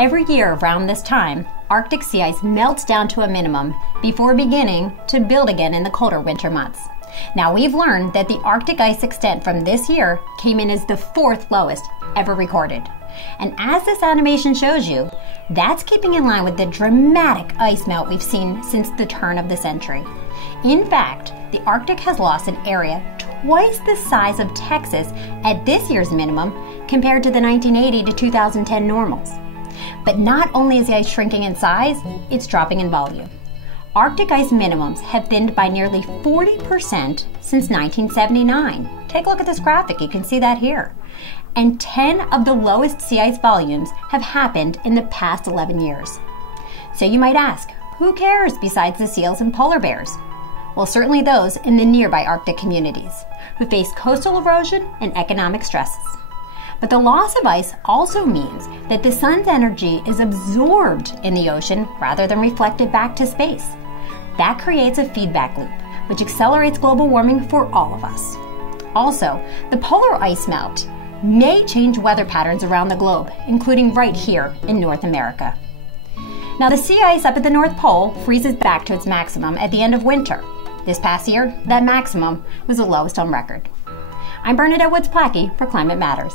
Every year around this time, Arctic sea ice melts down to a minimum before beginning to build again in the colder winter months. Now we've learned that the Arctic ice extent from this year came in as the 4th lowest ever recorded. And as this animation shows you, that's keeping in line with the dramatic ice melt we've seen since the turn of the century. In fact, the Arctic has lost an area twice the size of Texas at this year's minimum compared to the 1980 to 2010 normals. But not only is the ice shrinking in size, it's dropping in volume. Arctic ice minimums have thinned by nearly 40% since 1979. Take a look at this graphic, you can see that here. And 10 of the lowest sea ice volumes have happened in the past 11 years. So you might ask, who cares besides the seals and polar bears? Well, certainly those in the nearby Arctic communities, who face coastal erosion and economic stresses. But the loss of ice also means that the sun's energy is absorbed in the ocean rather than reflected back to space. That creates a feedback loop, which accelerates global warming for all of us. Also, the polar ice melt may change weather patterns around the globe, including right here in North America. Now, the sea ice up at the North Pole freezes back to its maximum at the end of winter. This past year, that maximum was the lowest on record. I'm Bernadette Placky for Climate Matters.